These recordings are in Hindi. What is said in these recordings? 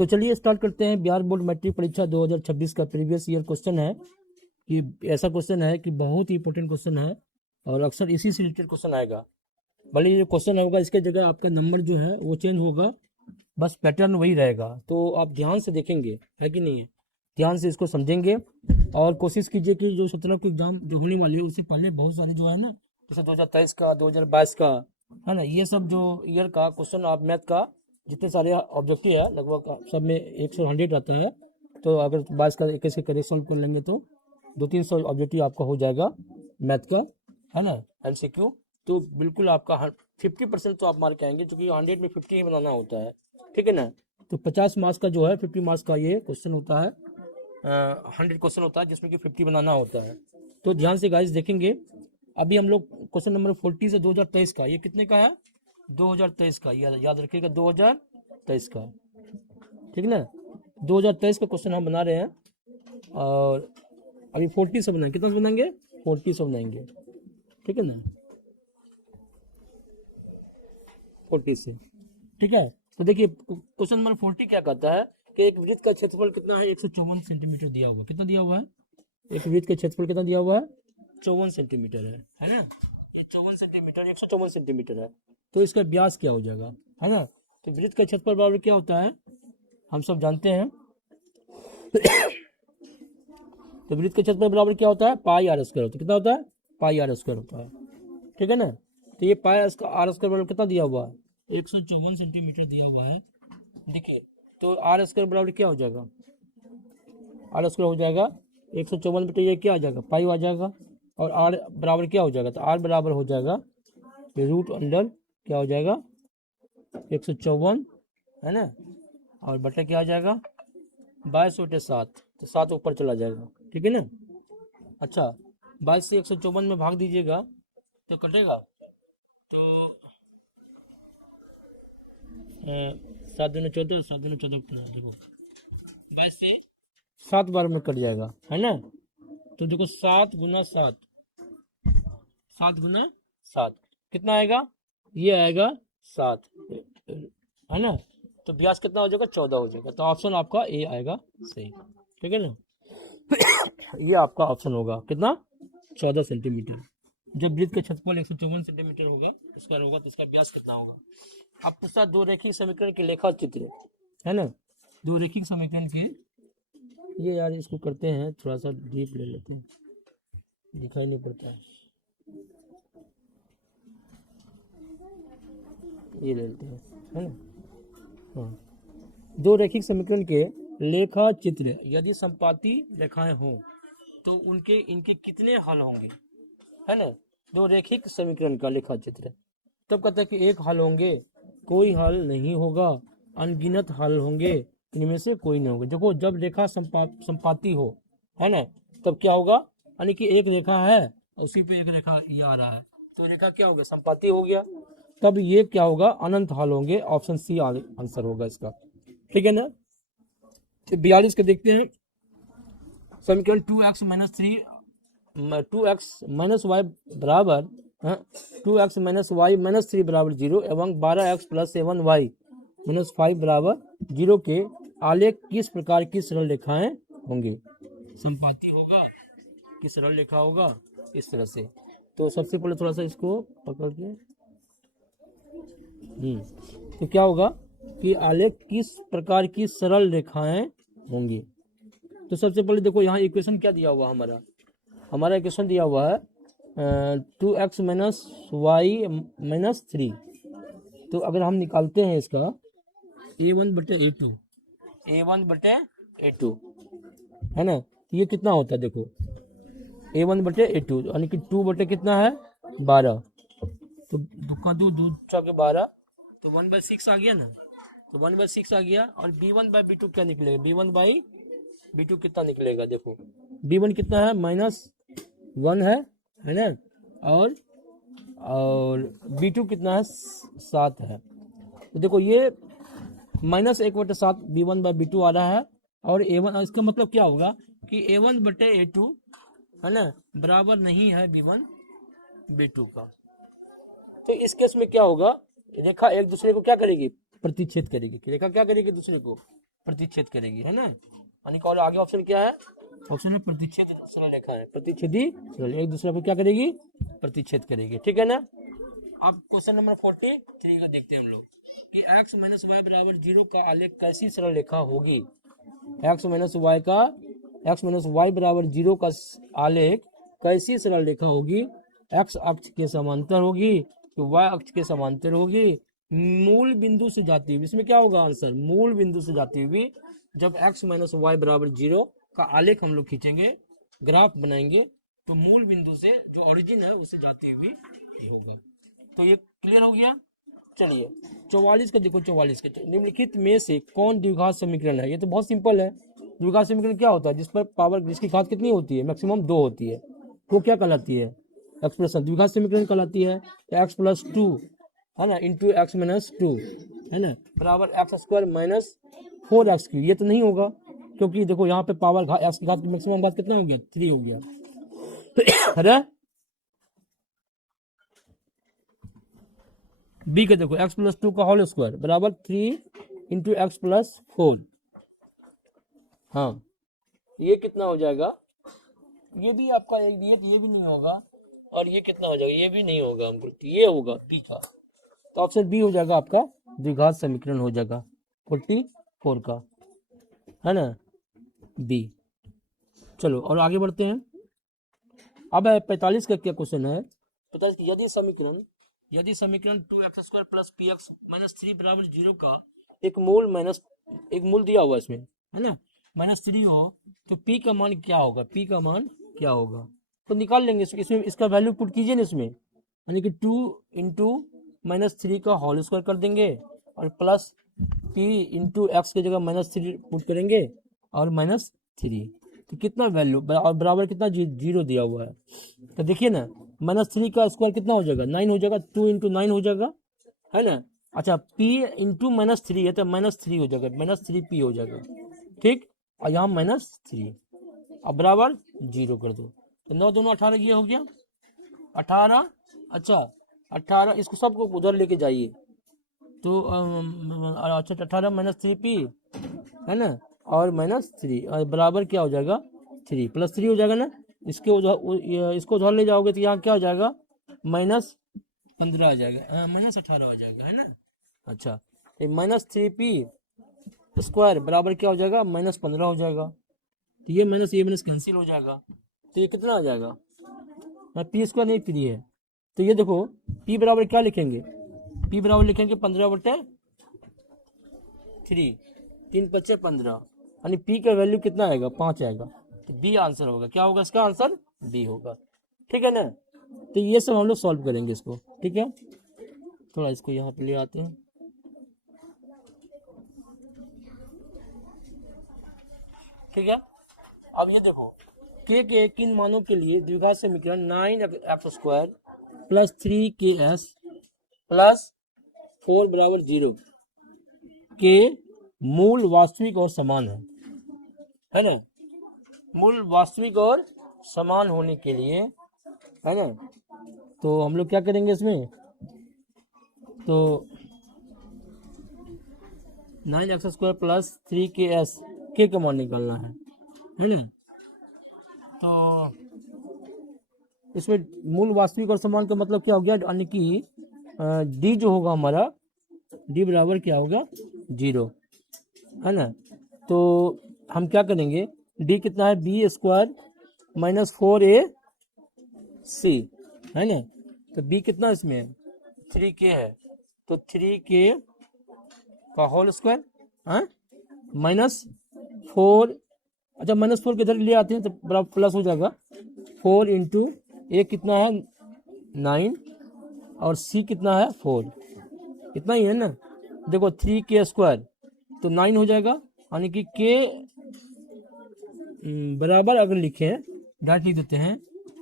तो चलिए स्टार्ट करते हैं। बिहार बोर्ड मैट्रिक परीक्षा 2026 का प्रीवियस ईयर क्वेश्चन है कि ऐसा क्वेश्चन है कि बहुत ही इंपॉर्टेंट क्वेश्चन है और अक्सर इसी से रिलेटेड क्वेश्चन आएगा। भले ये क्वेश्चन होगा इसके जगह आपका नंबर जो है वो चेंज होगा, बस पैटर्न वही रहेगा। तो आप ध्यान से देखेंगे, है कि नहीं है, ध्यान से इसको समझेंगे और कोशिश कीजिए कि जो 17 की एग्जाम जो होने वाली है उससे पहले बहुत सारे जो है ना, जैसे 2023 का, 2022 का, है ना, ये सब जो ईयर का क्वेश्चन आप मैथ का जितने सारे ऑब्जेक्टिव है लगभग सब में 100 रहता है। तो अगर 22 का एक से करेक्ट सॉल्व कर लेंगे तो 200-300 ऑब्जेक्टिव आपका हो जाएगा मैथ का, है ना, एमसीक्यू। तो बिल्कुल आपका 50% तो आप मार्क आएंगे, क्योंकि 100 में 50 ही बनाना होता है, ठीक है ना। तो 50 मार्क्स का जो है 50 मार्क्स का ये क्वेश्चन होता है, 100 क्वेश्चन होता है जिसमें कि 50 बनाना होता है। तो ध्यान से गाइस देखेंगे। अभी हम लोग क्वेश्चन नंबर 40 से 2023 का, ये कितने का है, 2023 का, याद रखिएगा 2023 का, ठीक है ना। 2023 का क्वेश्चन हम बना रहे हैं और अभी 40 से बनाएंगे। कितना से बनाएंगे, 40 से बनाएंगे, ठीक है ना, 40 से, ठीक है। तो देखिए क्वेश्चन नंबर 40 क्या कहता है कि एक वृत्त का क्षेत्रफल कितना है, 154 सेंटीमीटर दिया हुआ। कितना दिया हुआ है, एक वृत्त का क्षेत्रफल कितना दिया हुआ है, 54 सेंटीमीटर है ना। ये 54 सेंटीमीटर, 154 सेंटीमीटर है। तो इसका व्यास क्या हो जाएगा, है ना। तो वृत्त का क्षेत्रफल बराबर क्या होता है, हम सब जानते हैं। तो वृत्त का क्षेत्रफल बराबर क्या होता है, पाई आर स्क्वायर होता है। कितना होता है, पाई आर स्क्वायर होता है, ठीक है ना। तो ये पाई आर स्क्वायर बराबर कितना दिया हुआ है, 154 सेंटीमीटर दिया हुआ है। देखिए तो आर स्क्वायर बराबर क्या हो जाएगा, आर स्क्वायर हो जाएगा 154 बटे ये क्या आ जाएगा, पाई आ जाएगा। और आर बराबर क्या हो जाएगा, तो आर बराबर हो जाएगा रूट अंडर क्या हो जाएगा 154, है ना, और बटे क्या आ जाएगा 22/7। तो 7 ऊपर चला जाएगा, ठीक है ना। अच्छा 22 से 154 में भाग दीजिएगा तो कटेगा, तो 7 दूनी 14, 7 दूनी 14, देखो 22 से 7 बार में कट जाएगा, है ना। तो देखो 7 गुना 7, 7 गुना 7 कितना आएगा, ये आएगा 7, है ना। तो व्यास कितना हो जाएगा, 14 हो जाएगा। तो ऑप्शन आपका ए आएगा सही, ठीक है ना। ये आपका ऑप्शन होगा कितना, 14 सेंटीमीटर। जब वृत्त का क्षेत्रफल 154 सेंटीमीटर होगा इसका होगा तो इसका व्यास कितना होगा। अब पूछता दो रेखिक समीकरण के लेखा चित्र, है ना, दो रेखिक समीकरण के, ये यार इसको करते हैं थोड़ा सा डीप ले लेते हैं, दिखाई नहीं पड़ता है, ये ले लेते हैं, है ना। हाँ, दो रेखिक समीकरण के लेखा चित्र यदि संपाती रेखाएं हों तो उनके इनके कितने हल होंगे, है ना। दो रेखिक समीकरण का लेखा चित्र, तब कहता है कि एक हल होंगे, कोई हल नहीं होगा, अनगिनत हल होंगे, इनमें से कोई नहीं होगा। देखो जब रेखा संपाती हो, है ना, तब क्या होगा, यानी कि एक रेखा है उसी पे एक रेखा ये आ रहा है, तो रेखा क्या हो गया, संपाती हो गया। तब ये क्या होगा, अनंत हल होंगे। ऑप्शन सी आंसर होगा इसका, ठीक है ना। 42 के देखते हैं समीकरण 2x minus 3 2x minus Y बराबर 2x माइनस वाई माइनस 3 बराबर 0 एवं 12x प्लस 7y माइनस 5 बराबर 0 के आलेख किस प्रकार की सरल रेखाएं होंगी। संपाती होगा कि सरल रेखा होगा, इस तरह से। तो सबसे पहले थोड़ा सा इसको पकड़ के, तो क्या होगा कि आलेख किस प्रकार की सरल रेखाएं होंगी। तो सबसे पहले देखो यहाँ इक्वेशन क्या दिया हुआ, हमारा इक्वेशन दिया हुआ है 2x माइनस वाई माइनस 3। तो अगर हम निकालते हैं इसका a1 बटे a2, a1 बटे a2, है ना, ये कितना होता है देखो a1 बटे a2 यानी कि 2 बटे कितना है 12, तो दुक्का दो दो चौके 12, तो 1/6 आ गया ना, तो 1/6 आ गया। और b1/b2 क्या निकलेगा, b1/b2 कितना निकलेगा, देखो b1 कितना है -1 है ना, और b2 कितना है 7 है। तो देखो ये -1/7 b1/b2 आ रहा है, और a1, इसका मतलब क्या होगा कि a1 बटे a2, है ना, बराबर नहीं है b1/b2 का। तो इस केस में क्या होगा, रेखा एक दूसरे को क्या करेगी, प्रतिच्छेद करेगी। रेखा क्या करेगी, दूसरे को प्रतिच्छेद करेगी, है ना। यानी कि और आगे ऑप्शन क्या है, ऑप्शन में प्रतिच्छेद सरल रेखा है, प्रतिच्छेदी सरल, एक दूसरे को क्या करेगी, प्रतिच्छेद करेगी, ठीक है ना। अब क्वेश्चन नंबर 43 का देखते हैं हम लोग कि x माइनस वाई बराबर 0 का आलेख कैसी सरल रेखा होगी। x माइनस वाई बराबर 0 का आलेख कैसी सरल रेखा होगी, x अक्ष के समांतर होगी तो y अक्ष के समांतर होगी, मूल बिंदु से जाती हुई, इसमें क्या होगा आंसर, मूल बिंदु से जाती हुई। जब x माइनस वाई बराबर 0 का आलेख हम लोग खींचेंगे, ग्राफ बनाएंगे, तो मूल बिंदु से जो ओरिजिन है उससे जाती हुई होगा। तो ये क्लियर हो गया। चलिए 44 का देखो, 44 के निम्नलिखित में से कौन द्विघात समीकरण है। ये तो बहुत सिंपल है। द्विघात समीकरण क्या होता है, जिस पर पावर, जिसकी घात कितनी होती है, मैक्सिमम 2 होती है, वो क्या कहलाती है, एक्सप्रेशन द्विघात समीकरण कहलाती है। x प्लस 2 है ना इंटू एक्स माइनस 2 है ना बराबर एक्स स्क्वायर माइनस 4x की। ये तो नहीं होगा क्योंकि देखो यहाँ पे पावर x की घात मैक्सिमम घात कितना हो गया, 3 हो गया। अरे बी के देखो x प्लस 2 का होल स्क्वायर बराबर 3 इंटू एक्स प्लस 4। हाँ ये कितना हो जाएगा, ये भी आपका ये भी नहीं होगा, और ये कितना हो जाएगा, ये भी नहीं होगा हमको, ये होगा बी का। तो ऑप्शन बी हो जाएगा आपका द्विघात समीकरण हो जाएगा 44 का, है ना, बी। चलो और आगे बढ़ते हैं। अब 45 का क्या क्वेश्चन है, 45 यदि समीकरण 2x square plus P x minus 3 बराबर 0 का एक मूल दिया हुआ इसमें, है ना, -3 हो तो p का मान क्या होगा, p का मान क्या होगा, तो निकाल लेंगे इसमें, इसका वैल्यू पुट कीजिए ना इसमें, यानी कि 2 इंटू -3 का होल स्क्वायर कर देंगे और प्लस p इंटू एक्स की जगह -3 पुट करेंगे और -3, तो कितना वैल्यू और बराबर कितना 0 दिया हुआ है। तो देखिए ना -3 का स्क्वायर कितना हो जाएगा, 9 हो जाएगा, 2 इंटू 9 हो जाएगा, है ना। अच्छा p इंटू -3 है तो -3 हो जाएगा, -3p हो जाएगा, ठीक, और यहाँ -3 अब बराबर 0 कर दो, तो 9 दूनी 18 ये हो गया 18। अच्छा 18 इसको सबको उधर लेके जाइए, तो अच्छा 18 -3p है ना और -3 और बराबर क्या हो जाएगा 3 प्लस 3 हो जाएगा ना, इसको उधर ले जाओगे तो यहाँ क्या हो जाएगा -15 आ जाएगा, -18 हो जाएगा, है ना। अच्छा -3p स्क्वायर बराबर क्या हो जाएगा -15 हो जाएगा, तो ये माइनस कैंसिल हो जाएगा, तो ये कितना आ जाएगा, पी स्क्वायर नहीं पी है, तो ये देखो p बराबर क्या लिखेंगे, p बराबर लिखेंगे 15/3, 3 5 15, यानी p का वैल्यू कितना आएगा 5 आएगा, तो बी आंसर होगा, क्या होगा इसका आंसर, बी होगा, ठीक है ना। तो ये सब हम लोग सॉल्व करेंगे इसको, ठीक है। थोड़ा इसको यहाँ पे ले आते हैं, ठीक है। अब ये देखो के किन मानों के लिए द्विघात समीकरण 9x square plus 3ks plus 4 बराबर 0 के मूल वास्तविक और समान है ना, मूल वास्तविक और समान होने के लिए, है ना, तो हम लोग क्या करेंगे इसमें, तो 9x स्क्वायर प्लस 3ks के का मान निकालना है ना, तो इसमें मूल वास्तविक और समान का मतलब क्या हो गया, यानी कि डी जो होगा हमारा, डी बराबर क्या होगा 0, है ना। तो हम क्या करेंगे, डी कितना है बी स्क्वायर -4ac है ना, तो बी कितना इसमें है 3k है, तो 3k का होल स्क्वायर -4, अच्छा -4 के इधर ले आते हैं तो बराबर प्लस हो जाएगा 4 इंटू ए कितना है 9 और सी कितना है 4, इतना ही है ना। देखो 3k स्क्वायर तो 9 हो जाएगा, यानी कि k बराबर अगर लिखे डायरेक्ट लिख देते हैं,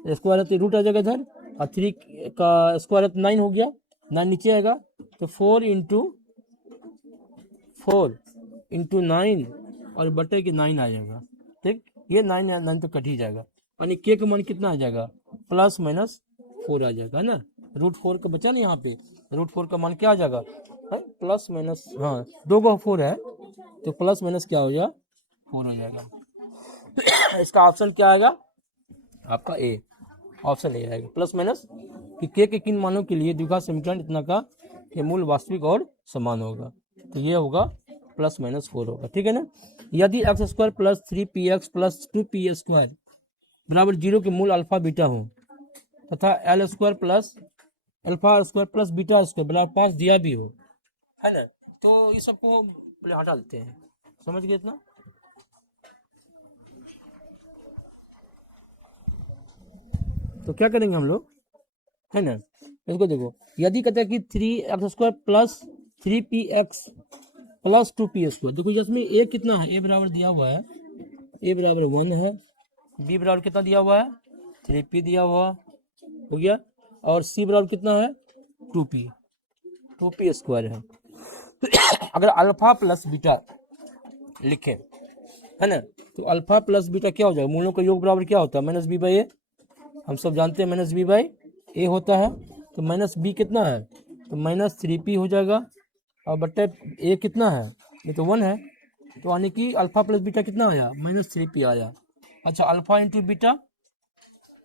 स्क्वायर है तो रूट आ जाएगा इधर, और 3 का स्क्वायर है तो 9 हो गया, 9 नीचे आएगा, तो 4 इंटू 9 और बटे के 9 आ जाएगा, ठीक, ये 9 तो कट ही जाएगा, यानी के का मान कितना आ जाएगा +-4 आ जाएगा ना, √4 का बचा ना यहाँ पे, √4 का मान क्या आ जाएगा है +-, हाँ 2 का 4 है तो प्लस माइनस क्या हो जाएगा, 4 हो जाएगा। इसका ऑप्शन क्या आएगा आपका ए, ऑप्शन ए आएगा प्लस माइनस, कि के किन मानों के लिए द्विघात समीकरण इतना का के मूल वास्तविक और समान होगा, तो ये होगा प्लस माइनस 4 होगा, ठीक है ना। यदि x square plus 3px plus 2p square बराबर 0 के मूल अल्फा बीटा हो तथा L square plus alpha square plus beta square बराबर 5 दिया भी हो, है ना, तो ये सबको पहले हटा देते हैं, समझ गए इतना। तो क्या करेंगे हम लोग, है ना, इसको देखो, यदि कहते हैं कि 3x square plus 3px plus 2p square, देखो इसमें ए कितना है, ए बराबर दिया हुआ है, ए बराबर 1 है, बी बराबर कितना दिया हुआ है 3p दिया हुआ हो गया, और सी बराबर कितना है 2p स्क्वायर है। अगर अल्फा प्लस बीटा लिखें, है ना, तो अल्फा प्लस बीटा क्या हो जाएगा, मूलों का योग बराबर क्या होता है माइनस बी बाई ए, हम सब जानते हैं माइनस बी बाई ए होता है, तो माइनस बी कितना है, तो माइनस 3p हो जाएगा, और बट्टे ए कितना है, ये तो 1 है, तो यानी कि अल्फा प्लस बीटा कितना आया माइनस 3p आया। अच्छा alpha into beta,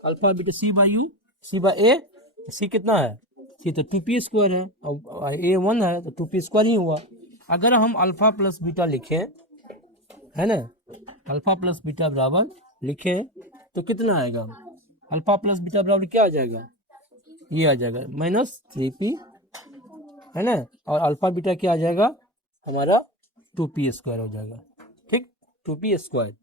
alpha beta C by U, C by A, C कितना है सी तो 2p स्क्वायर है, और ए 1 है तो 2p स्क्वायर ही हुआ। अगर हम अल्फा प्लस बीटा लिखें, है ना, अल्फा प्लस बीटा बराबर लिखें तो कितना आएगा, अल्फा प्लस बीटा बराबर क्या आ जाएगा, ये आ जाएगा माइनस 3p, है ना, और अल्फा बीटा क्या आ जाएगा हमारा 2p स्क्वायर हो जाएगा, ठीक 2p स्क्वायर।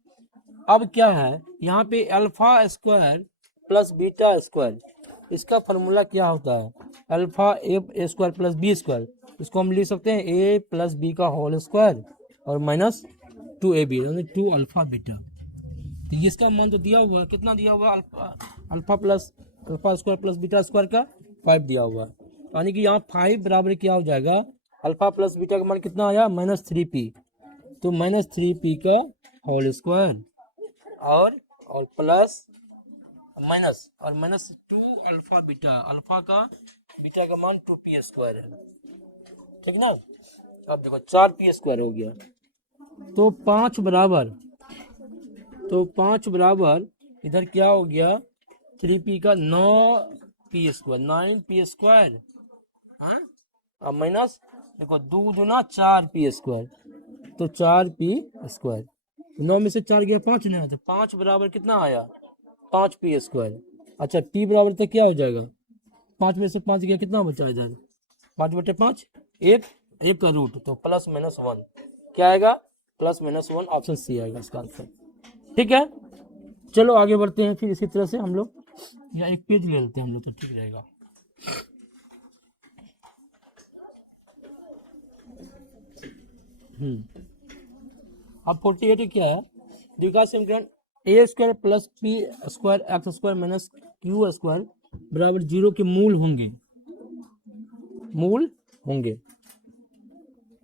अब क्या है यहाँ पे alpha square plus beta square, इसका फॉर्मूला क्या होता है, अल्फा ए स्क्वायर प्लस बी स्क्वायर, इसको हम लिख सकते हैं ए प्लस बी का होल स्क्वायर और माइनस 2ab यानी 2 अल्फा बीटा। तो इसका मान तो दिया हुआ है, कितना दिया हुआ है, alpha plus alpha square plus beta square का 5 दिया हुआ है, यानी कि यहाँ 5 बराबर क्या हो जाएगा, अल्फा प्लस बीटा का मान कितना आया माइनस 3p, तो माइनस 3p का होल स्क्वायर और प्लस माइनस और माइनस 2 अल्फा बीटा, अल्फा का बीटा का मान 2p स्क्वायर है, ठीक ना। अब देखो 4p स्क्वायर हो गया, तो 5 बराबर इधर क्या हो गया 3p का 9p स्क्वायर 9p स्क्वायर, हाँ, अब माइनस देखो 2 दूना 4p स्क्वायर, तो 4p स्क्वायर, 9 में से 4 गया 5 नहीं, तो 5 बराबर कितना आया 5p स्क्वायर। अच्छा p बराबर तो क्या हो जाएगा, 5 में से 5 गया कितना बचा इधर 5/5, एक का रूट, तो प्लस माइनस 1 क्या आएगा प्लस माइनस 1, ऑप्शन सी आएगा इसका आंसर, ठीक है। चलो आगे बढ़ते हैं, फिर इसी तरह से हम लोग या एक पेज ले लेते हैं हम लोग तो ठीक रहेगा। अब 48 क्या है, द्विघात समीकरण A square plus P square X square minus Q square बराबर 0 के मूल होंगे,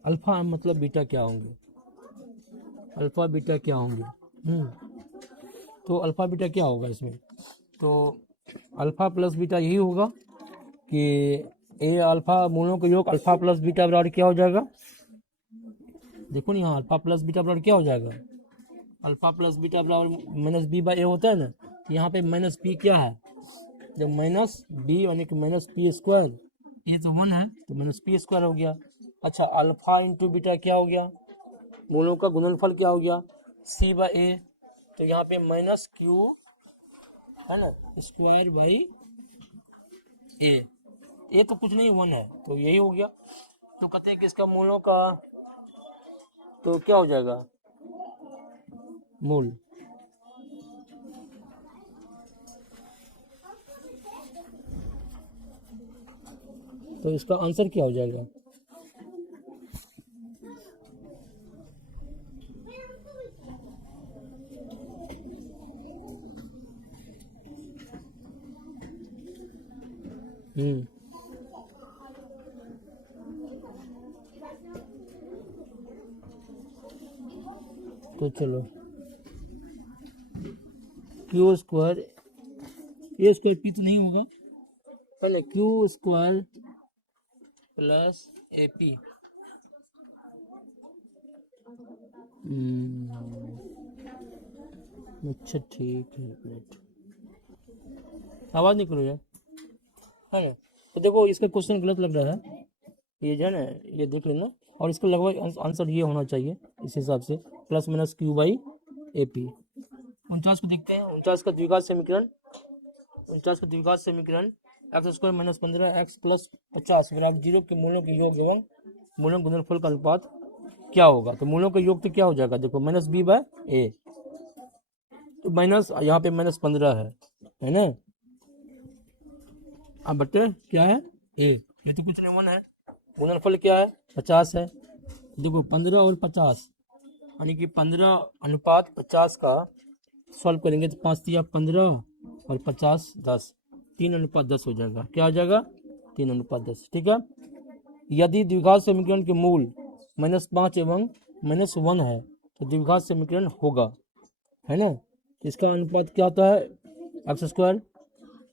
अल्फा मतलब बीटा क्या होंगे, अल्फा बीटा क्या होंगे, तो अल्फा बीटा क्या होगा इसमें, तो अल्फा प्लस बीटा यही होगा कि ए अल्फा मूलों का योग अल्फा प्लस बीटा बराबर क्या हो जाएगा, देखो ना यहाँ अल्फा प्लस बीटा बराबर क्या हो जाएगा, अल्फा प्लस बीटा बराबर माइनस बी बाई ए होता है ना, यहाँ पे माइनस बी क्या है, जब माइनस बी यानी कि माइनस पी स्क्वायर, ये तो 1 है तो माइनस पी स्क्वायर हो गया। अच्छा अल्फा इंटू बीटा क्या हो गया, मूलों का गुणनफल क्या हो गया सी बाई ए, तो यहाँ पे माइनस क्यू है ना स्क्वायर बाई ए तो कुछ नहीं 1 है तो यही हो गया, तो कहते हैं कि इसका मूलों का तो क्या हो जाएगा मूल, तो इसका आंसर क्या हो जाएगा, तो चलो क्यू स्क्वायर ए स्क्वायर पी तो नहीं होगा, पहले Q square plus A P अच्छा ठीक है, एक मिनट, आवाज़ नहीं करो यार, है ना। तो देखो इसका क्वेश्चन गलत लग रहा है, ये जो है ना, ये देख लेना, और इसका लगभग आंसर ये होना चाहिए इस हिसाब से, plus minus Q by A P. 49 को देखते हैं, 49 का द्विघात समीकरण, 49 का द्विघात समीकरण x square minus 15 x plus 50 बराबर 0 के मूलों के योग एवं मूलों के गुणनफल का अनुपात क्या होगा। तो मूलों का योग तो क्या हो जाएगा, देखो माइनस बी बाय ए, तो माइनस यहाँ पे माइनस 15 है ना, अब बटे क्या है ए, ये तो कुछ नहीं 1 है, गुणनफल क्या है 50 है, देखो 15 और 50 यानी कि 15 अनुपात 50 का सॉल्व करेंगे तो 5 तिया 15 और 50 10, 3:10 हो जाएगा, क्या हो जाएगा 3:10, ठीक है। यदि द्विघात समीकरण के मूल -5 एवं -1 है तो द्विघात समीकरण होगा, है ना। इसका अनुपात क्या होता है एक्स स्क्वायर,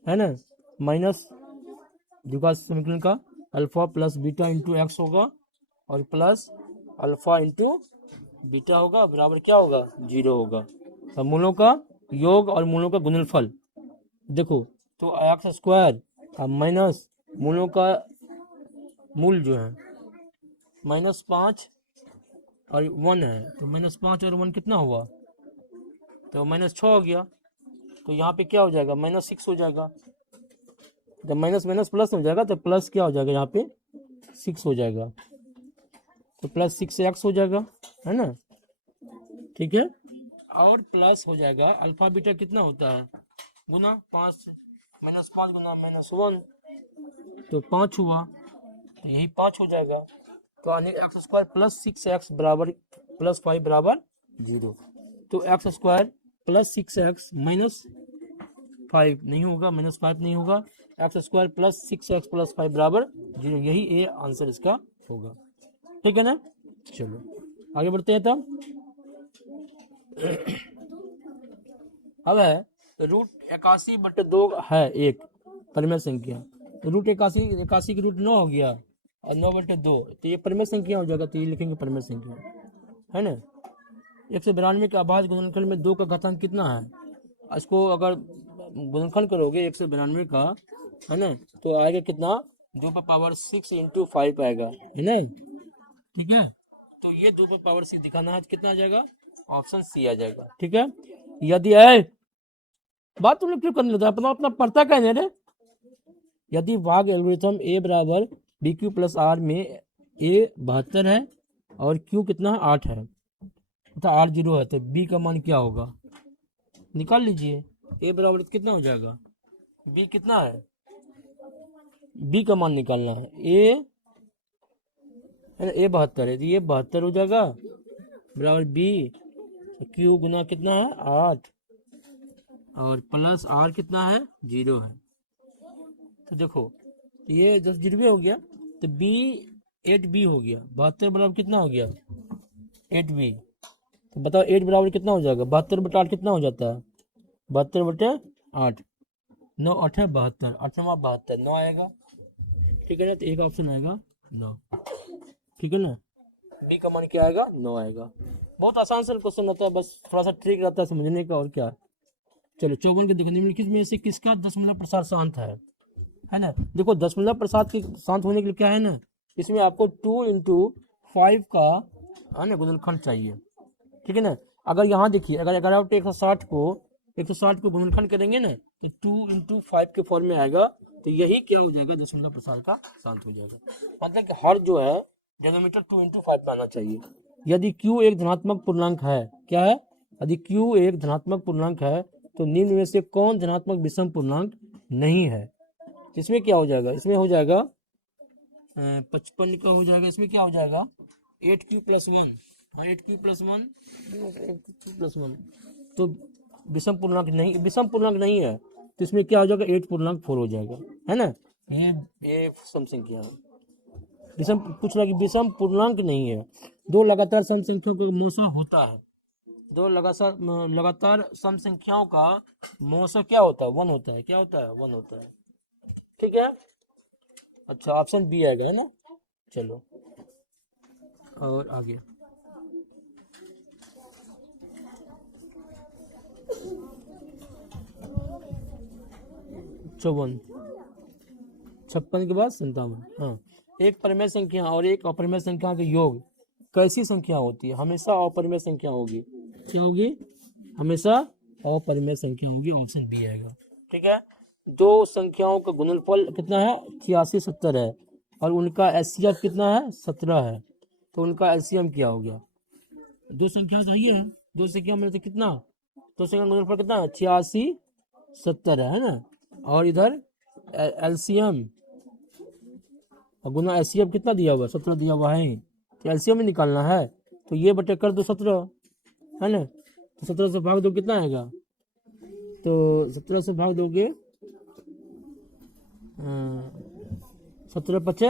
है ना, माइनस द्विघात समीकरण का alpha plus beta into x होगा और प्लस अल्फा इंटू बीटा होगा बराबर क्या होगा 0 होगा। तो मूलों का योग और मूलों का गुणनफल देखो, तो एक्स स्क्वायर माइनस मूलों का मूल जो है -5 और 1 है, तो -5 और 1 कितना हुआ, तो -6 हो गया, तो यहाँ पे क्या हो जाएगा -6 हो जाएगा, जब माइनस माइनस प्लस हो जाएगा तो प्लस क्या हो जाएगा यहाँ पे 6 हो जाएगा, तो प्लस 6 एक्स हो जाएगा, है ना, ठीक है। और प्लस हो जाएगा अल्फा बीटा कितना होता है गुना 5, -5 गुना -1 तो 5 हुआ, तो यही 5 हो जाएगा, तो एक्स स्क्वायर प्लस 6x बराबर प्लस 5 बराबर 0, तो x square plus 6x minus 5 नहीं होगा, -5 नहीं होगा, x square plus 6x plus 5 बराबर 0, यही ए आंसर इसका होगा, ठीक है ना। चलो आगे बढ़ते हैं तब। अब है रूट 81/2 है एक परिमेय संख्या, तो रूट 81 की रूट 9 हो गया और 9/2, तो ये परिमेय संख्या हो जाएगा, तो ये लिखेंगे परिमेय संख्या, है ना। 192 के अभाज्य गुणनखंड में 2 का घातांक कितना है, इसको अगर गुणनखंड करोगे 192 का, है ना, तो आएगा कितना 2 पर पावर 6 इंटू 5 आएगा, है ना, ठीक है। तो ये 2 पर पावर 6 दिखाना है, कितना आ जाएगा ऑप्शन सी आ जाएगा, ठीक है। यदि है बात तुम लोग क्यों करने लगता है, अपना अपना पढ़ता कहने रे। यदि भाग एल्गोरिथम ए बराबर बी क्यू प्लस आर में ए 72 है और क्यू कितना है 8 है तथा आर 0 है, तो बी का मान क्या होगा, निकाल लीजिए। ए बराबर कितना हो जाएगा, बी कितना है, बी का मान निकालना है, ए 72 है, तो ये 72 हो जाएगा बराबर बी क्यू गुना कितना है 8 और प्लस आर कितना है 0 है, तो देखो ये 10 जीरो हो गया, तो बी 8b हो गया, 72 बराबर कितना हो गया 8b, तो बताओ 8 बराबर कितना हो जाएगा 72/8 कितना हो जाता है 72/8, 9 8 है 72, 8 9 72, 9 आएगा, ठीक है ना, तो एक ऑप्शन आएगा 9, ठीक है ना, बी का मान क्या आएगा 9 आएगा। बहुत आसान सा क्वेश्चन होता है, बस थोड़ा सा ट्रिक रहता है समझने का, और क्या। चलो 54 के देखो निम्नलिखित में से किसका दशमलव प्रसार शांत है ना, देखो दशमलव प्रसाद के शांत होने के लिए क्या है ना, इसमें आपको 2 इंटू 5 का है ना गुणनखंड चाहिए, ठीक है ना। अगर यहाँ देखिए अगर आप 160 को गुणनखंड करेंगे ना तो 2 इंटू 5 के फॉर्म में आएगा, तो यही क्या हो जाएगा दशमलव प्रसाद का शांत हो जाएगा, मतलब कि हर जो है डेनोमीटर 2 इंटू 5 में आना चाहिए। यदि Q एक धनात्मक पूर्णांक है, क्या है, यदि Q एक धनात्मक पूर्णांक है तो निम्न में से कौन धनात्मक विषम पूर्णांक नहीं है, इसमें क्या हो जाएगा, इसमें हो जाएगा 55 का हो जाएगा, इसमें क्या हो जाएगा 8q+1, हाँ 8q+1 तो विषम पूर्णांक नहीं, विषम पूर्णांक नहीं है, तो इसमें क्या हो जाएगा 8.4 हो जाएगा, है ना, ये सम संख्या है। विषम पूछ रहा कि विषम पूर्णांक नहीं है, दो लगातार सम संख्याओं का मौसा होता है, दो लगातार सम संख्याओं का मौसा क्या होता है 1 होता है, क्या होता है 1 होता है, ठीक है। अच्छा ऑप्शन बी आएगा, है ना। चलो और आगे 54, 56 के बाद 57। हाँ, एक परिमेय संख्या और एक अपरिमेय संख्या का योग कैसी संख्या होती है? हमेशा अपरिमेय संख्या होगी। क्या होगी? हमेशा अपरिमेय संख्या होगी। ऑप्शन बी आएगा। ठीक है, दो संख्याओं का गुणनफल कितना है? 86 70 है और उनका एचसीएफ कितना है? 17 है। तो उनका एलसीएम क्या हो गया? दो संख्या सही है, दो संख्या में से कितना? दो संख्या का गुणनफल कितना है? 86 70 है ना। और इधर एलसीएम और गुना एचसीएफ कितना दिया हुआ है? 17 दिया हुआ है। तो एलसीएम में निकालना है, तो ये बटे कर दो 17 है ना। तो 17 से भाग दो कितना आएगा? तो 17 से भाग दोगे 17 पचे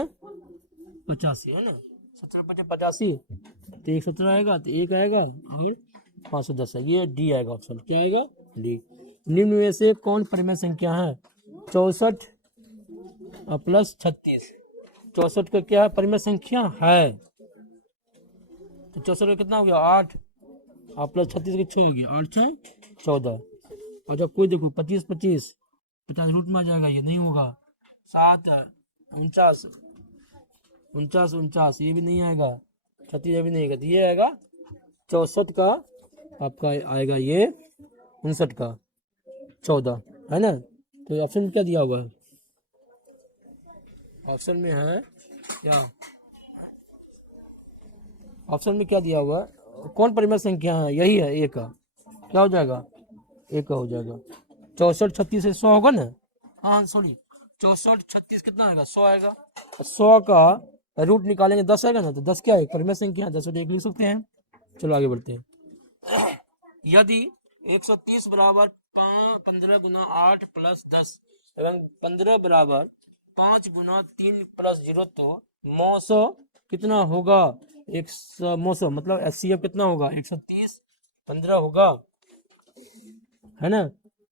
85 है ना। 17 पचे 85, तो 117 आएगा, तो 1 आएगा और 510 है। ये डी आएगा ऑप्शन। क्या आएगा? डी। निम्न में से कौन परिमेय संख्या है? 64 प्लस 36। 64 का क्या है? परिमेय संख्या है। तो 64 का कितना हो गया? 8 और प्लस 36 के 6 हो गया। 8 6 14। और जब कोई देखो 25 25 50 रूट में आ जाएगा, ये नहीं होगा। 7 49 49 49, ये भी नहीं आएगा। 36 ये भी नहीं आएगा। तो ये आएगा 64 का आपका आएगा ये 59 का 14 है ना। तो ऑप्शन में क्या दिया हुआ है? ऑप्शन में है क्या? ऑप्शन में क्या दिया हुआ है? कौन परिमेय संख्या है? यही है, एक का। क्या हो जाएगा? एक का हो जाएगा। 64 36 से 100 होगा ना। हाँ सॉरी, 64 36 कितना आएगा? 100 आएगा। 100 का रूट निकालेंगे 10 आएगा ना। तो 10 क्या है? परिमेय संख्या। 10 बटे 1 लिख सकते हैं। चलो आगे बढ़ते हैं। यदि 130 बराबर 15 गुना 8 प्लस 10 एवं 15 बराबर 5 गुना 3 प्लस 0, तो मौसो कितना होगा? 100 मौसो मतलब एचसीएफ कितना होगा? 130 15 होगा है ना।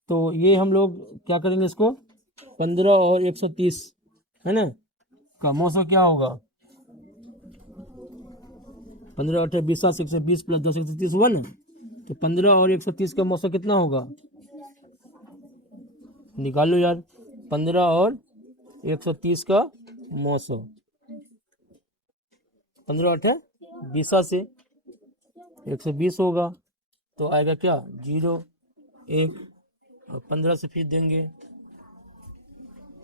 तो ये हम लोग क्या करेंगे? इसको 15 और 130 है ना का मौसो क्या होगा? 15 8 20 7 120 प्लस 10 130 हुआ ना। तो 15 और 130 का मौसम कितना होगा? निकाल लो यार। 15 और 130 का मौसम 15 8 20 से 120 होगा। तो आएगा क्या? 0 1 और 15 से फिर देंगे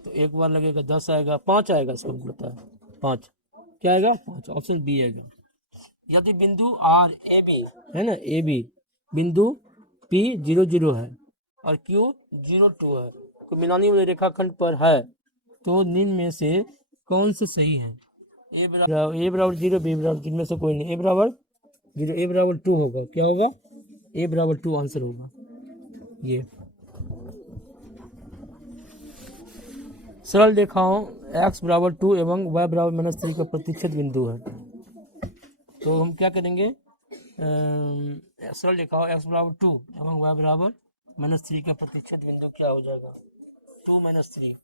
तो एक बार लगेगा 10 आएगा। 5 आएगा। इसका पता है 5। क्या आएगा? 5। ऑप्शन बी आएगा। यदि बिंदु आर ए बी है ना, ए बी बिंदु पी 0 0 है और क्यू 0 2 है, तो मिलानी वाले रेखाखंड पर है, तो निम्न में से कौन सा सही है? ए बराबर 0, बी बराबर 0 में से कोई नहीं। ए बराबर 0, ए बराबर 2 होगा। क्या होगा? ए बराबर 2 आंसर होगा। ये सरल रेखाओं x बराबर 2 एवं y बराबर -3 का प्रतिच्छेद बिंदु है। तो हम क्या करेंगे? सरल रेखाओं x बराबर 2 एवं y बराबर -3 का प्रतिच्छेद बिंदु क्या हो जाएगा? 2 -3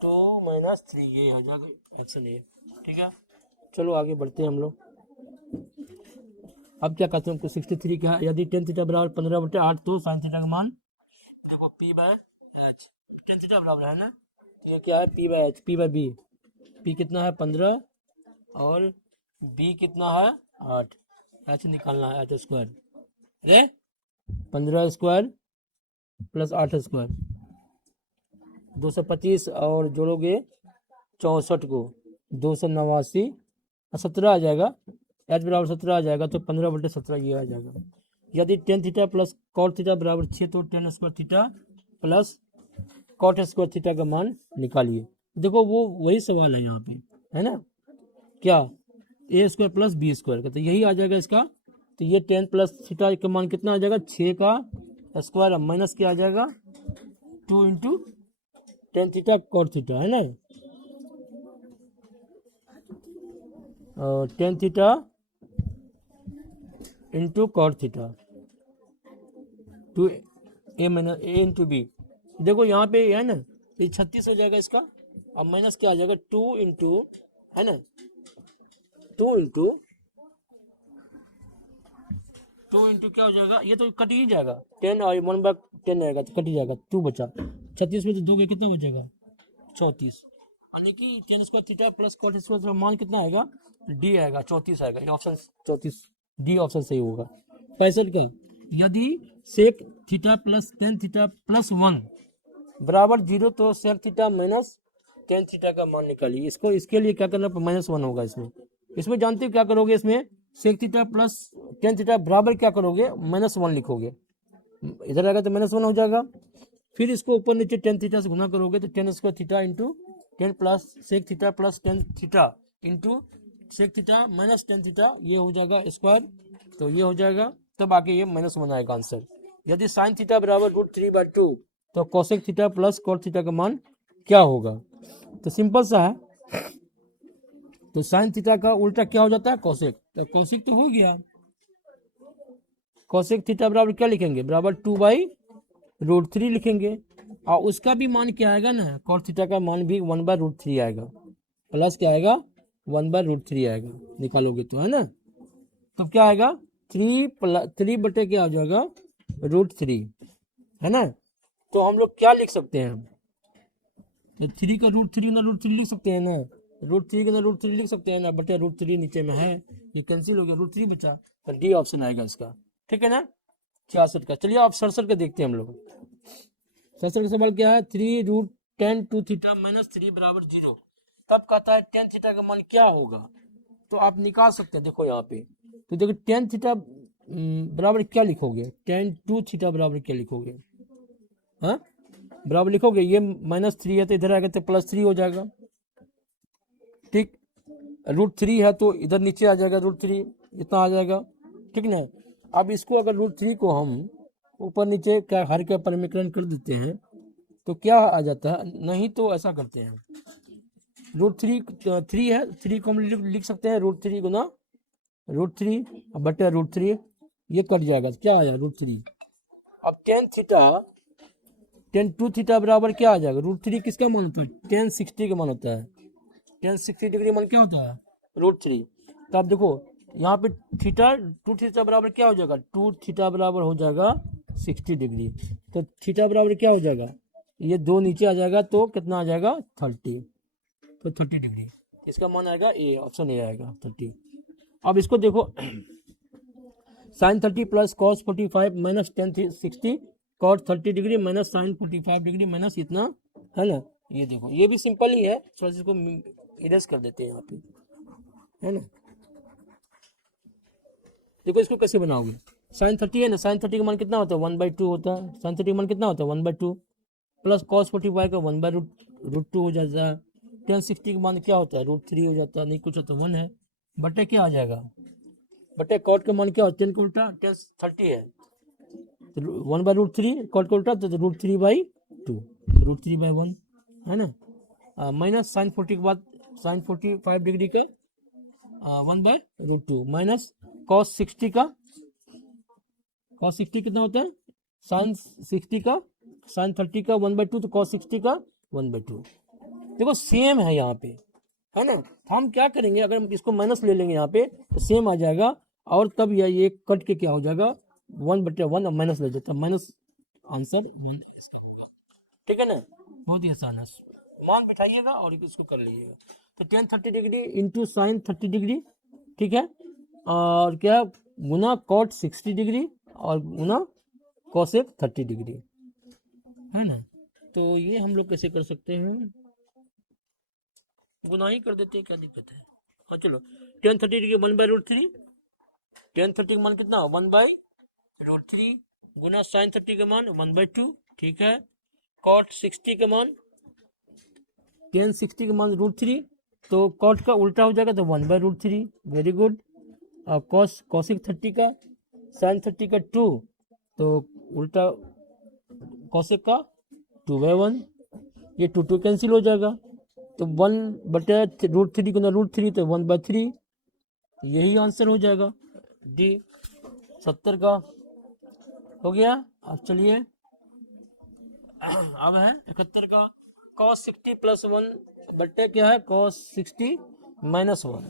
2 -3 ये आ जाएगा आंसर ये। ठीक है, चलो आगे बढ़ते हैं हम लोग। अब क्या कहते हैं? हमको 63 क्या है? यदि tan थीटा बराबर 15/8, तो sin थीटा का मान देखो p/h। tan थीटा बराबर है ना, तो ये क्या है? p/h, p/b। p कितना है? 15 और b कितना है? 8। h निकालना है, h स्क्वायर। अरे 15 स्क्वायर प्लस 8 स्क्वायर 225 और जोड़ोगे 64 को 289 और 17 आ जाएगा। h बराबर 17 आ जाएगा, तो 15/17 ये आ जाएगा। यदि tan theta plus cot theta बराबर 6, तो tan square theta plus cot square theta का मान निकालिए। देखो वो वही सवाल है यहाँ पे, है ना। क्या? ए स्क्वायर प्लस बी स्क्वायर का, तो यही आ जाएगा इसका। तो ये tan प्लस थीटा का मान कितना आ जाएगा? 6 का स्क्वायर माइनस क्या आ जाएगा? 2 into tan theta cot theta है ना। और tan theta into cot theta 2 a minus a into B. देखो यहाँ पे है ना, ये 36 हो जाएगा इसका। अब माइनस क्या आ जाएगा? 2 इंटू है ना, 2 इंटू क्या हो जाएगा? ये तो कट ही जाएगा। 10 और 1/10 आएगा, तो कट ही जाएगा। 2 बचा 36 में तो 2 के कितना बचेगा 34, यानी कि tan square theta plus cot square का मान कितना आएगा डी आएगा 34 आएगा, ये ऑप्शन 34 डी ऑप्शन सही होगा। 65 का, यदि sec theta plus tan theta plus 1 बराबर 0 तो sec theta minus tan theta का मान निकालिए। इसको इसके लिए क्या करना -1 होगा इसमें जानते हो क्या करोगे, इसमें sec theta plus tan theta बराबर क्या करोगे -1 लिखोगे, इधर आएगा तो -1 हो जाएगा। फिर इसको ऊपर नीचे टेन थीटा से गुना करोगे तो tan square theta into tan plus sec theta plus tan theta into sec theta minus tan theta, ये हो जाएगा स्क्वायर, तो ये हो जाएगा, तब आगे ये -1 आएगा आंसर। यदि साइन थीटा बराबर √3/2 तो cosec theta plus cot theta का मान क्या होगा, तो सिंपल सा है, तो साइन थीटा का उल्टा क्या हो जाता है कोसेक, तो कोसेक तो हो गया, कोसेक थीटा बराबर क्या लिखेंगे बराबर 2/√3 लिखेंगे, और उसका भी मान क्या आएगा ना कॉट थीटा का मान भी 1/√3 आएगा, प्लस क्या आएगा 1/√3 आएगा, निकालोगे तो है ना, तो क्या आएगा 3 बटे क्या हो जाएगा √3 है ना। तो हम लोग क्या लिख सकते हैं, तो 3 का √3 ना √3 लिख सकते हैं ना, √3 का ना √3 लिख सकते हैं ना, बटे √3 नीचे में है, ये कैंसिल हो गया, √3 बचा, तो डी ऑप्शन आएगा इसका, ठीक है ना 66 का। चलिए आप 67 का देखते हैं हम लोग। 67 का सवाल क्या है, 3√10 थीटा माइनस 3 बराबर 0, तब कहता है टेन थीटा का मान क्या होगा, तो आप निकाल सकते हैं, देखो यहाँ पे, तो देखो टेन थीटा बराबर क्या लिखोगे, tan2 थीटा बराबर क्या लिखोगे, हाँ बराबर लिखोगे, ये -3 है तो इधर आएगा तो +3 हो जाएगा, ठीक, √3 है तो इधर नीचे आ जाएगा √3 इतना आ जाएगा, ठीक ना। अब इसको अगर √3 को हम ऊपर नीचे क्या हर का परिमीकरण कर देते हैं तो क्या आ जाता है, नहीं तो ऐसा करते हैं, √3 3 है, 3 को हम लिख सकते हैं √3 गुना √3 बटे √3, ये कट जाएगा, क्या आया √3। अब tan2 थीटा बराबर क्या आ जाएगा, √3 किसका मान होता है tan 60 का मान होता है, tan 60 डिग्री मान क्या होता है √3। तो आप देखो यहाँ पे टू थीटा बराबर क्या हो जाएगा, 2 थीटा बराबर हो जाएगा 60 डिग्री, तो थीटा बराबर क्या हो जाएगा, ये 2 नीचे आ जाएगा तो कितना आ जाएगा 30, तो 30 डिग्री, इसका मान आएगा ए, ऑप्शन ए आएगा 30। अब इसको देखो sin 30 plus cos 45 minus tan 60 cot 30 degree minus sin 45 degree minus इतना, है ना, ये देखो ये भी सिंपल ही है, थोड़ा सा इसको इरेज कर देते हैं यहाँ पे, है ना। देखो इसको कैसे बनाओगे, sin 30 है ना, sin 30 का मान कितना होता है 1/2 होता है, sin 30 का मान कितना होता है 1/2 प्लस cos 45 का 1/√2 हो जाता है, tan 60 का मान क्या होता है √3 हो जाता है, नहीं कुछ होता 1 है, बटे क्या आ जाएगा, बटे कॉट का मान क्या होता है 10 का उल्टा tan 30 है, तो 1/√3 कॉट का उल्टा तो √3/2 √3/1 है ना, माइनस साइन 40 के बाद साइन 45 डिग्री का 1/√2 माइनस cos 60 का, cos 60 कितना होता है साइन 60 का साइन 30 का 1/2 तो cos 60 का 1/2, देखो सेम है यहाँ पे, है ना। हम क्या करेंगे अगर हम इसको माइनस ले लेंगे यहाँ पे तो सेम आ जाएगा, और तब ये कट के क्या हो जाएगा 1/1 माइनस ले जाता है, माइनस आंसर 1 ठीक है ना, बहुत ही आसान है, मान बिठाइएगा और इसको कर लीजिएगा। तो tan 30 degree into sine 30 degree, ठीक है, और क्या गुना cot 60 डिग्री और गुना कोसेक 30 डिग्री, है ना। तो ये हम लोग कैसे कर सकते हैं, गुना ही कर देते हैं, क्या दिक्कत है। हाँ चलो tan 30 डिग्री 1/√3, tan 30 का मान कितना 1/√3 गुना साइन 30 का मान 1/2, ठीक है, cot 60 का मान tan 60 का मान √3, तो cot का उल्टा हो जाएगा तो 1/√3, वेरी गुड। और cosec 30 का sin 30 का 2, तो उल्टा cosec का 2/1, ये 2 कैंसिल हो जाएगा, तो 1/√3 गुना √3 तो 1/3, यही आंसर हो जाएगा डी 70 का हो गया। अब चलिए अब है 71 का, cos 60 प्लस 1 बट्टे क्या है cos 60 माइनस 1,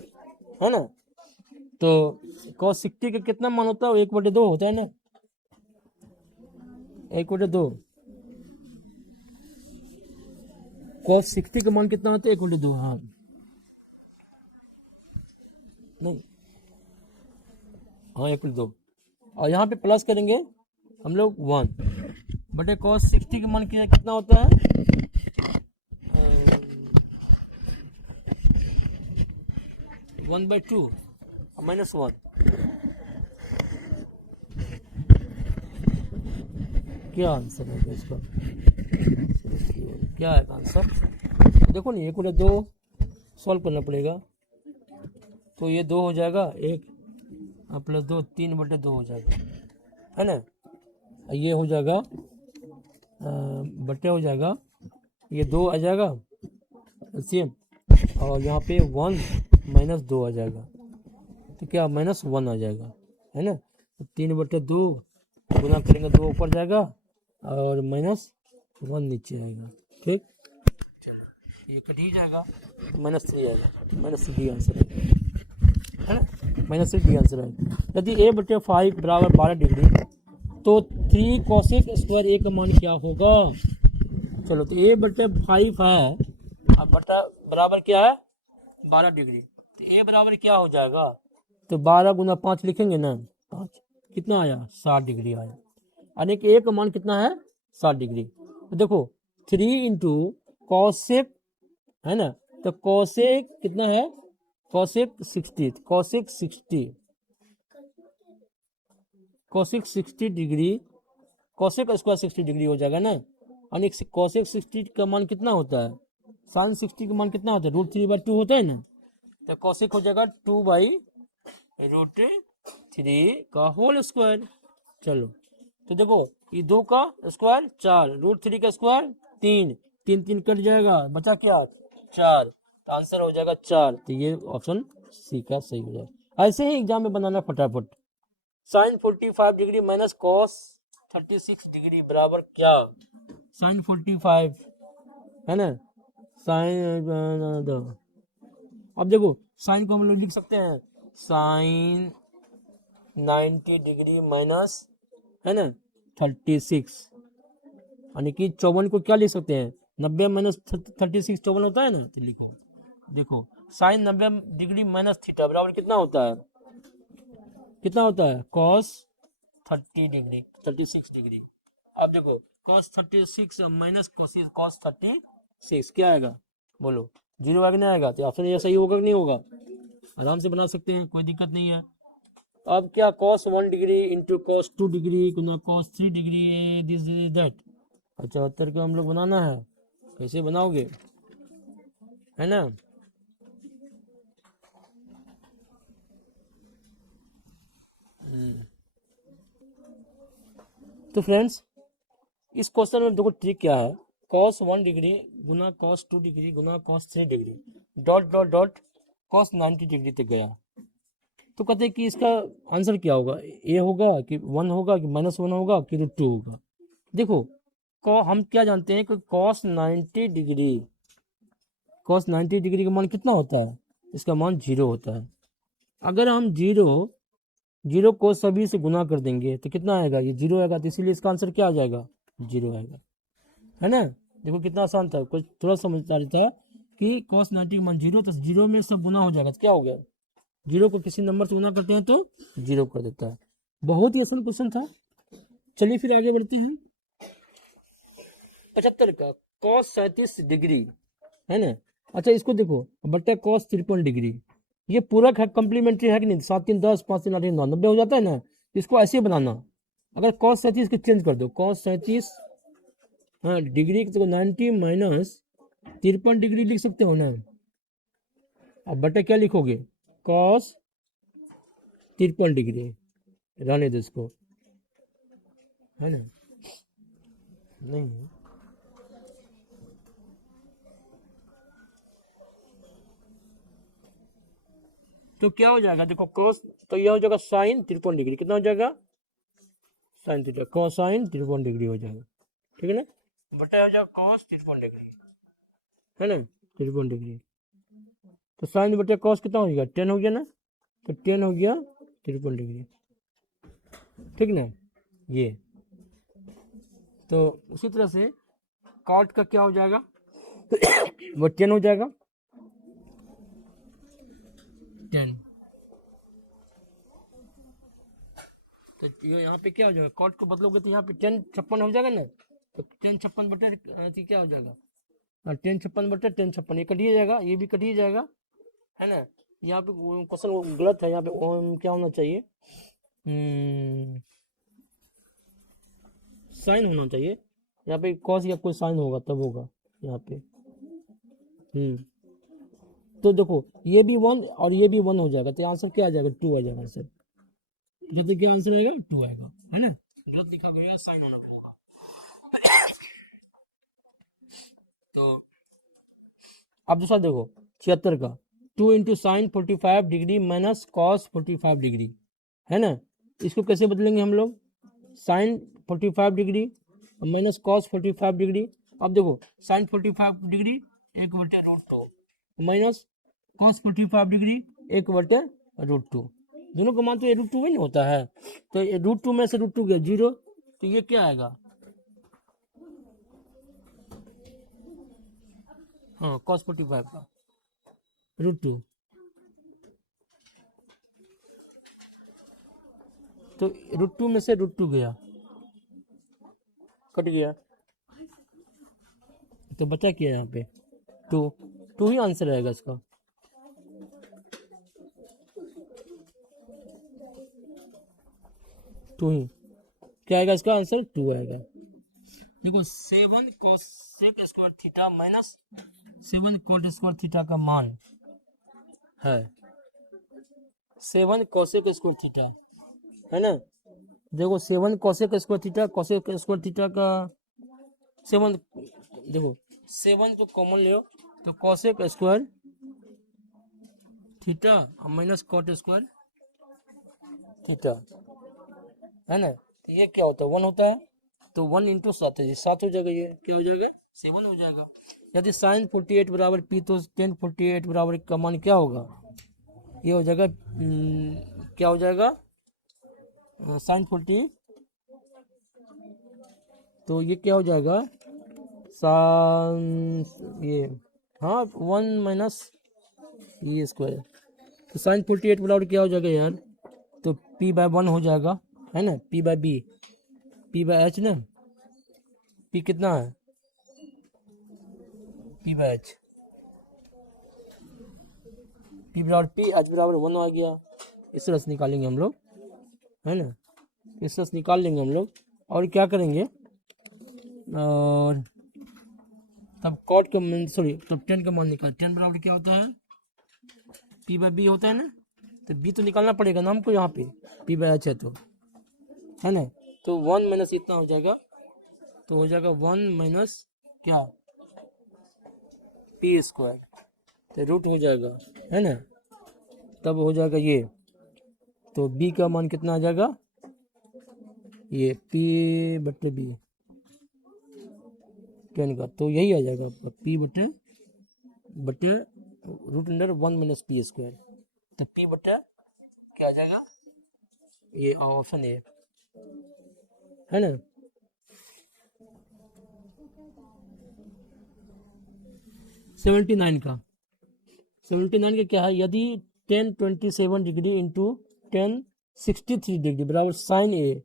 है ना। तो cos 60 का कितना मान होता है 1/2 होता है ना, 1/2, cos 60 का मान कितना आता है, इक्वल टू 2, हाँ नहीं, हाँ इक्वल 2, और यहाँ पे प्लस करेंगे हम लोग 1 बटे cos 60 का मान कितना होता है, 1/2 -1। क्या आंसर है इसका, क्या है आंसर, देखो नहीं, 1/2 सॉल्व करना पड़ेगा, तो ये 2 हो जाएगा, 1 प्लस 2 3/2 हो जाएगा, है ना, ये हो जाएगा बटे हो जाएगा, ये 2 आ जाएगा सेम, और यहाँ पे 1 -2 आ जाएगा, तो क्या -1 आ जाएगा, है ना, तो 3/2 गुना करेंगे, 2 ऊपर जाएगा और -1 नीचे आएगा, ठीक, चलो ये कट ही जाएगा, -3 आएगा, -3 आंसर है ना, -3 आंसर है। यदि a/5 बराबर 12 डिग्री तो 3 कोसेक स्क्वायर a का मान क्या होगा, चलो तो a/5 है, अब बटा बराबर क्या है 12 डिग्री, तो a बराबर क्या हो जाएगा, तो 12 गुना 5 लिखेंगे ना, 5 कितना आया 60 डिग्री आया, यानी कि a का मान कितना है 60 डिग्री, तो देखो 3 इंटू कॉसेक, है ना, तो कॉसेक कितना है, cosec 60, cosec 60 degree, cosec square 60 degree हो जाएगा ना, यानी कॉसेक 60 का मान कितना होता है, साइन 60 का मान कितना होता है, √3/2 होता है ना, तो कॉसेक हो जाएगा 2/√3 का होल स्क्वायर। चलो तो देखो ये 2 का स्क्वायर 4, √3 का स्क्वायर 3, 3 3 कट जाएगा, बचा क्या 4, तो आंसर हो जाएगा 4, तो ये ऑप्शन सी का सही हो जाएगा। ऐसे ही एग्जाम में बनाना फटाफट, sine 45 degree minus cos 36 degree बराबर क्या, साइन 45 है ना, साइन, अब देखो साइन को हम लोग लिख सकते हैं साइन 90 डिग्री माइनस, है ना 36, यानी कि 54 को क्या लिख सकते हैं, 90 माइनस 36 54 होता है ना, तो लिखो, देखो साइन 90 डिग्री माइनस थीटा बराबर कितना होता है, कितना होता है कॉस 30 डिग्री 36 डिग्री, अब देखो कॉस 36 माइनस कॉस 36 क्या आएगा, बोलो 0 आएगा नहीं आएगा, तो ऑप्शन ये सही होगा कि नहीं होगा, आराम से बना सकते हैं, कोई दिक्कत नहीं है। अब क्या cos 1 degree into cos 2 degree Guna cos 3 degree, this is that, 75 को हम लोग बनाना है, कैसे बनाओगे, है ना, तो फ्रेंड्स इस क्वेश्चन में देखो ट्रिक क्या है, cos 1 डिग्री गुना cos 2 डिग्री गुना cos 3 degree dot dot dot cos 90 degree तक गया, तो कहते हैं कि इसका आंसर क्या होगा, ए होगा कि 1 होगा कि -1 होगा कि √2 होगा, देखो हम क्या जानते हैं कि cos 90 डिग्री, cos 90 डिग्री का मान कितना होता है, इसका मान 0 होता है, अगर हम 0 को सभी से गुना कर देंगे तो कितना आएगा, ये 0 आएगा, तो इसीलिए इसका आंसर क्या आ जाएगा 0 आएगा, है ना, देखो कितना आसान था, कुछ थोड़ा समझदारी था कि cos 90 का मान 0, तो 0 में सब गुना हो जाएगा, तो क्या हो गया, 0 को किसी नंबर से गुना करते हैं तो 0 कर देता है, बहुत ही आसान क्वेश्चन था। चलिए फिर आगे बढ़ते हैं, 75 का cos 37 डिग्री, है ना, अच्छा इसको देखो बट्टा cos 53 डिग्री, ये पूरा कम्प्लीमेंट्री है कि नहीं, 7 3 10 5 3 8 9 90 हो जाता है ना, इसको ऐसे बनाना, अगर cos 37 को चेंज कर दो, cos 37 हाँ डिग्री तो 90 माइनस 53 डिग्री लिख सकते हो ना, अब बटे क्या लिखोगे cos 53 डिग्री, रहने दो इसको, है ना, नहीं तो क्या हो जाएगा, देखो cos, तो यह हो जाएगा साइन 53 डिग्री, कितना हो जाएगा साइन थीटा, कोसाइन 53 डिग्री हो जाएगा, ठीक है ना, बटा हो जाएगा cos 53 डिग्री, है ना 53 डिग्री, तो साइन बटे cos कितना हो गया 10 हो गया ना, तो 10 हो गया 53 डिग्री, ठीक ना, ये तो उसी तरह से cot का क्या हो जाएगा वो 10 हो जाएगा, 10। तो ये यहाँ पे क्या हो जाएगा, कॉट को बदलोगे तो यहाँ पे 10 56 हो जाएगा ना, तो 10 56 बटे क्या हो जाएगा, 10 56 बटे 10 56, ये कटिए जाएगा, ये भी कटिए जाएगा, है ना। यहाँ पे क्वेश्चन गलत है, यहाँ पे क्या होना चाहिए, साइन होना चाहिए, यहाँ पे कॉस या कोई साइन होगा तब होगा यहाँ पे। तो देखो ये भी 1 और ये भी 1 हो जाएगा, तो आंसर क्या आ जाएगा, 2 आ जाएगा आंसर। तो क्या आंसर आएगा, 2 आएगा, है ना। गलत लिखा गया, साइन होना पड़ेगा। तो अब दूसरा देखो 76 का, 2 into sine 45 degree minus cos 45 degree, है ना। इसको कैसे बदलेंगे हम लोग, sine 45 degree minus cos 45 degree. अब देखो sine 45 degree 1/√2 minus cos 45 degree 1/√2, दोनों का मान तो √2 ही नहीं होता है, तो √2 में से √2 गया 0, तो ये क्या आएगा, हाँ कॉस 45 का √2, तो √2 में से √2 गया, कट गया, तो बचा क्या यहाँ पे 2 ही आंसर आएगा इसका। टू ही क्या आएगा इसका आंसर, 2 आएगा। देखो 7 cosec square theta minus 7 coat square theta का मान है 7 कोसेक स्क्वायर थीटा, है ना। देखो 7 cosec square theta, cosec square theta का 7, देखो 7 को कॉमन ले, तो cosec square theta minus cot square theta, है ना। तो ये क्या होता है, 1 होता है, तो 1 इंटू 7 है, 7 हो जाएगा, ये क्या हो जाएगा 7 हो जाएगा। यदि साइन 48 बराबर पी, तो टेन 48 बराबर का मान क्या होगा, ये हो जाएगा क्या हो जाएगा साइन 40, तो ये क्या हो जाएगा साइन ये, हाँ 1 माइनस ये स्क्वायर, तो साइन 48 बराबर क्या हो जाएगा यार, तो p/1 हो जाएगा, है ना, p/b, p/h ना, p कितना है p/h, p बराबर p, h बराबर 1 आ गया, इस तरह से निकालेंगे हम लोग, है ना, इस तरह से निकाल लेंगे हम लोग, और क्या करेंगे, और तब कॉट का सॉरी तब 10 का मान निकाल, 10 बराबर क्या होता है p/b होता है ना, तो b तो निकालना पड़ेगा ना हमको, यहाँ पे p/h है तो, है ना, तो 1 माइनस इतना हो जाएगा, तो हो जाएगा 1 माइनस क्या p स्क्वायर, तो रूट हो जाएगा, है ना, तब हो जाएगा ये, तो b का मान कितना आ जाएगा, ये p/b 10 का, तो यही आ जाएगा आपका p/बटे √1 माइनस p स्क्वायर, तो p बटा क्या आ जाएगा, ये ऑप्शन ए, है ना। सेवेंटी नाइन का क्या है, यदि 1027 डिग्री इंटू 1063 डिग्री बराबर साइन ए,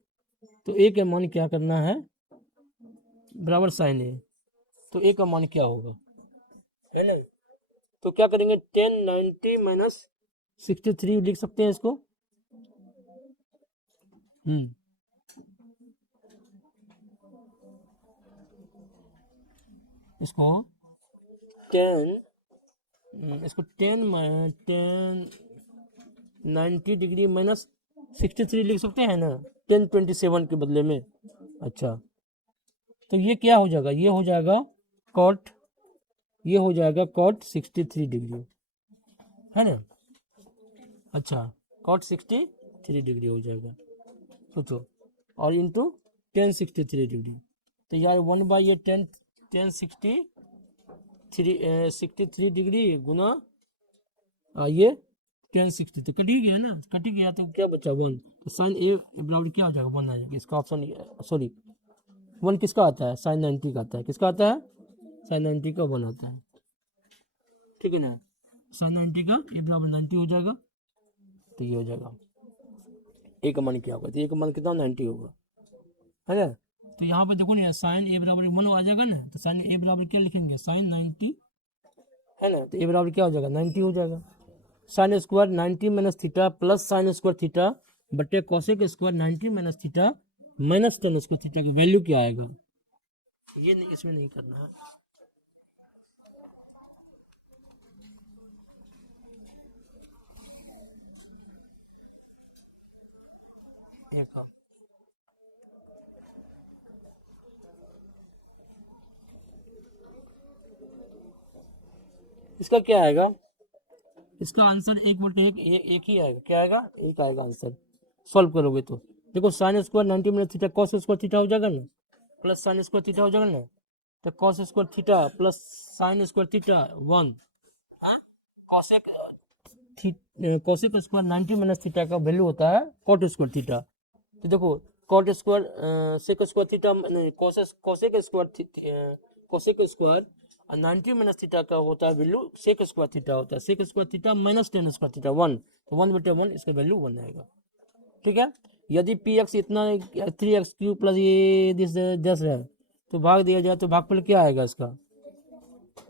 तो ए का मान क्या करना है बराबर साइन ए, तो ए का मान क्या होगा, है ना। तो क्या करेंगे 1090 माइनस 63 लिख सकते हैं इसको, इसको 90 डिग्री माइनस 63 लिख सकते हैं ना, 1027 के बदले में। अच्छा तो ये क्या हो जाएगा, ये हो जाएगा कॉट, ये हो जाएगा कॉट 63 डिग्री, है ना। अच्छा कॉट 63 डिग्री हो जाएगा, सोचो, और इंटू 1063 डिग्री, तो यार 1/ये 63 डिग्री गुना ये 1060, तो कट ही गया ना, कट ही गया, तो क्या बचा 1, तो साइन ए बराबर क्या हो जाएगा 1 आ जाएगा, इसका ऑप्शन सॉरी 1 किसका आता है, साइन 90 का आता है, किसका आता है साइन 90 का 1 आता है, ठीक है ना। साइन 90 का ए बराबर 90 हो जाएगा, तो ये हो जाएगा ए का मान क्या होगा, तो ए का मान कितना 90 होगा, है ना। तो यहाँ पर देखो ना साइन ए बराबर 1 आ जाएगा ना, तो साइन ए बराबर क्या लिखेंगे, साइन 90, है ना, तो ए बराबर क्या हो जाएगा 90 हो जाएगा। Sine square 90 minus theta plus sine square theta बटे cosec square 90 minus theta minus tan square theta की वैल्यू क्या आएगा, ये नहीं, इसमें नहीं करना है। इसका क्या आएगा, इसका आंसर 1/1 एक ही आएगा, क्या आएगा, एक आएगा आंसर सॉल्व करोगे तो। देखो sign square 90 minus theta cos square theta हो जाएगा ना, प्लस साइन स्क्वायर थीटा हो जाएगा ना, तो cos square theta plus sine square theta 1, cosec cosec square 90 minus theta का वैल्यू होता है कॉट स्क्वायर थीटा। तो देखो cot square sec square theta cosec square 90 minus theta का होता है वैल्यू सेक स्क्वायर थीटा होता है, sec square theta minus tan square theta 1, तो 1/1 इसका वैल्यू 1 आएगा, ठीक है। यदि पी एक्स इतना 3x³ प्लस ये 10 है तो भाग दिया जाए तो भागफल क्या आएगा, इसका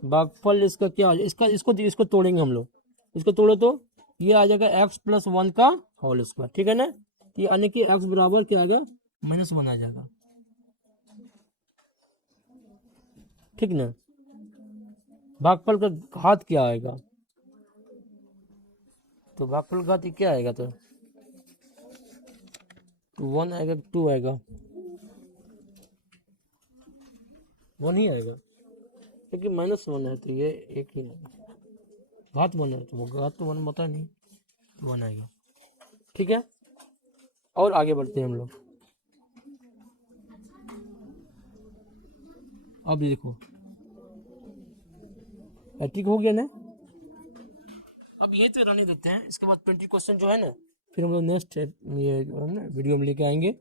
भागफल इसका क्या, इसका इसको तोड़ेंगे हम लोग, इसको तोड़ो तो ये आ जाएगा x+1 का होल स्क्वायर, ठीक है ना। ये यानी कि x बराबर क्या आएगा -1 आ जाएगा, ठीक ना। भागफल का घात क्या आएगा, तो भागफल का घात क्या आएगा, तो 1 आएगा 2 आएगा, 1 ही आएगा क्योंकि -1 है तो ये एक ही आएगा, घात 1 है तो वो घात तो 1 पता नहीं, 1 आएगा, ठीक है। और आगे बढ़ते हैं हम लोग। अब ये देखो ठीक हो गया ना, अब ये तो रहने देते हैं, इसके बाद 20 क्वेश्चन जो है ना फिर हम लोग नेक्स्ट ये वीडियो में लेके आएंगे।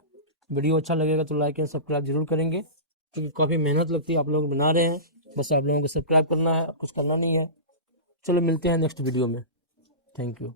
वीडियो अच्छा लगेगा तो लाइक एंड सब्सक्राइब जरूर करेंगे, क्योंकि काफ़ी मेहनत लगती है, आप लोग बना रहे हैं, बस आप लोगों को सब्सक्राइब करना है, कुछ करना नहीं है। चलो मिलते हैं नेक्स्ट वीडियो में, थैंक यू।